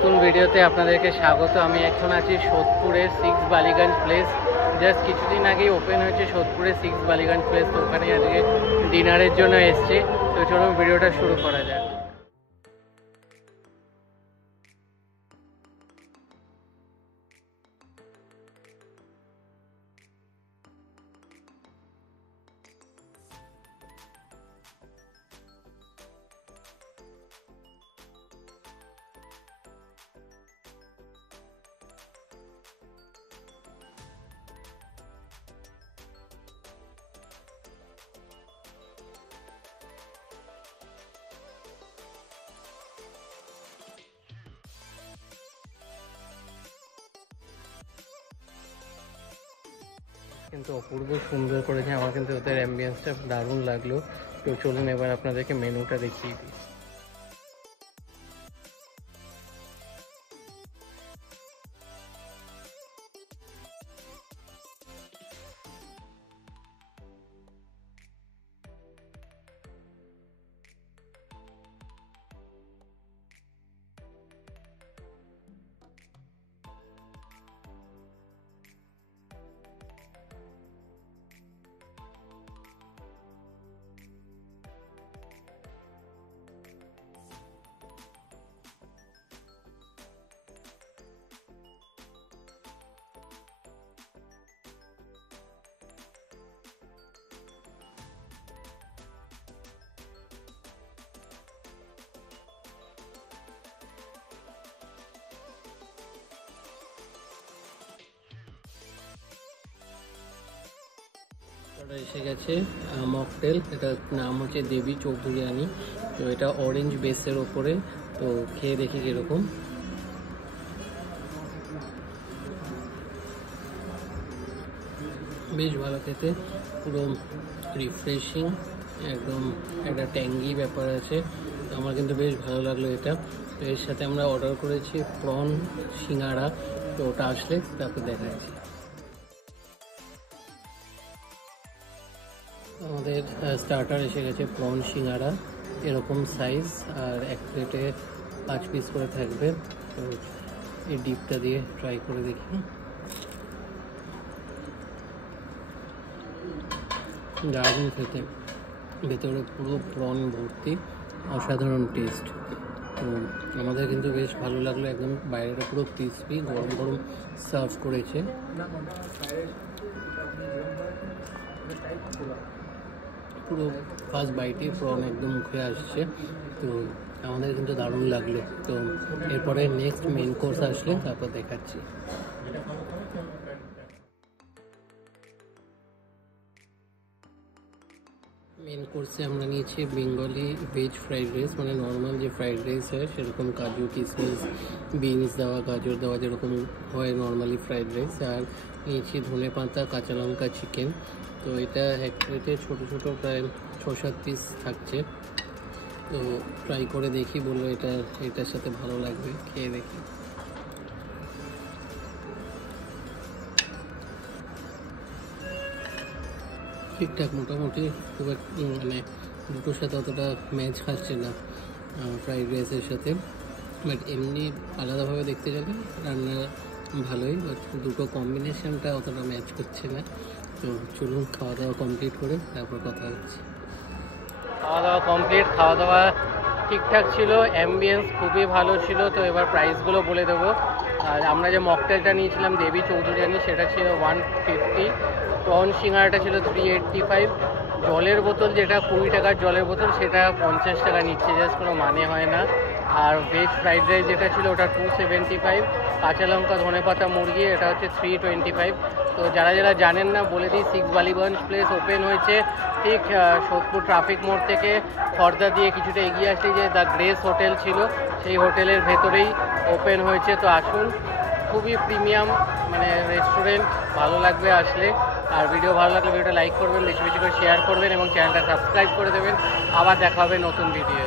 নতুন ভিডিওতে আপনাদেরকে স্বাগত। আমি এখন আছি সোদপুরের 6 বালিগঞ্জ প্লেস। জাস্ট কিছুদিন আগেই ওপেন হয়েছে সোদপুরের 6 বালিগঞ্জ প্লেস, তো ওখানে আজকে ডিনারের জন্য এসছি। তো চলুন ভিডিওটা শুরু করা যাক। কিন্তু অপূর্ব সুন্দর করেছে, আমার কিন্তু ওদের অ্যাম্বিয়েন্সটা দারুণ লাগলো। তো চলুন এবার আপনাদেরকে মেনুটা দেখিয়ে দিই। এসে গেছে মকটেল, এটার নাম হচ্ছে দেবী চৌধুরিয়ানি। তো এটা অরেঞ্জ বেসের ওপরে। তো খেয়ে দেখি কিরকম। বেশ ভালো খেতে, পুরো রিফ্রেশিং, একদম একটা ট্যাঙ্গি ব্যাপার আছে। আমার কিন্তু বেশ ভালো লাগলো এটা। এর সাথে আমরা অর্ডার করেছি প্রন সিঙ্গাড়া। তো ওটা আসলে তারপর দেখাচ্ছি। আমাদের স্টার্টার এসে গেছে প্রন সিঙ্গাড়া, এরকম সাইজ, আর এক প্লেটে 5 পিস করে থাকবে। তো এই ডিপটা দিয়ে ট্রাই করে দেখি। দারুণ খেতে, ভেতরে পুরো প্রন ভর্তি, অসাধারণ টেস্ট। তো আমাদের কিন্তু বেশ ভালো লাগলো, একদম বাইরেটা পুরো ক্রিসপি, গরম গরম সার্ভ করেছে। পুরো ফার্স্ট বাইটে প্রন একদম মুখে আসছে। তো আমাদের কিন্তু দারুণ লাগলো। তো এরপরে নেক্সট মেন কোর্স আসলে তারপর দেখাচ্ছি। মেন কোর্সে আমরা নিয়েছি বেঙ্গলি ভেজ ফ্রাইড রাইস, মানে নর্মাল যে ফ্রাইড রাইস হয় সেরকম কাজু কিশমিশ বিনস দেওয়া, গাজর দেওয়া, যেরকম হয় নর্মালি ফ্রাইড রাইস। আর নিয়েছি ধনে পাতা, কাঁচা লঙ্কা, চিকেন। তো এটা এক প্লেটে ছোটো ছোটো প্রায় 6-7 পিস থাকছে। তো ট্রাই করে দেখি, বললো এটার সাথে ভালো লাগবে, খেয়ে দেখি। ঠিকঠাক মোটামুটি, খুব মানে দুটোর সাথে অতটা ম্যাচ খাচ্ছে না ফ্রাইড রাইসের সাথে। বাট এমনি আলাদাভাবে দেখতে গেলে রান্না ভালোই, বাট দুটো কম্বিনেশনটা অতটা ম্যাচ করছে না। তো চলুন খাওয়া দাওয়া কমপ্লিট করে তারপর কথা হচ্ছে। খাওয়া দাওয়া কমপ্লিট, খাওয়া দাওয়া ঠিকঠাক ছিল, অ্যাম্বিয়েন্স খুবই ভালো ছিল। তো এবার প্রাইসগুলো বলে দেবো। আর আমরা যে মকটেলটা নিয়েছিলাম দেবী চৌধুরিয়ানি, সেটা ছিল 150। প্রন সিঙ্গাড়াটা ছিল 385। জলের বোতল, যেটা 20 টাকার জলের বোতল, সেটা 50 টাকা নিচ্ছে, জাস্ট কোনো মানে হয় না। আর ভেজ ফ্রাইড রাইস যেটা ছিল ওটা 275। কাঁচা লঙ্কা, ধনে পাতা, মুরগি, এটা হচ্ছে 325। তো যারা যারা জানেন না বলে দিই, 6 বালিগঞ্জ প্লেস ওপেন হয়েছে ঠিক সোদপুর ট্রাফিক মোড় থেকে খর্দা দিয়ে কিছুটা এগিয়ে আসলে যে দ্য গ্রেস হোটেল ছিল, সেই হোটেলের ভেতরেই ওপেন হয়েছে। তো আসুন, খুবই প্রিমিয়াম মানে রেস্টুরেন্ট, ভালো লাগবে আসলে। আর ভিডিও ভালো লাগলে ভিডিওটা লাইক করবেন, বেশি বেশি করে শেয়ার করবেন এবং চ্যানেলটা সাবস্ক্রাইব করে দেবেন। আবার দেখা হবে নতুন ভিডিও।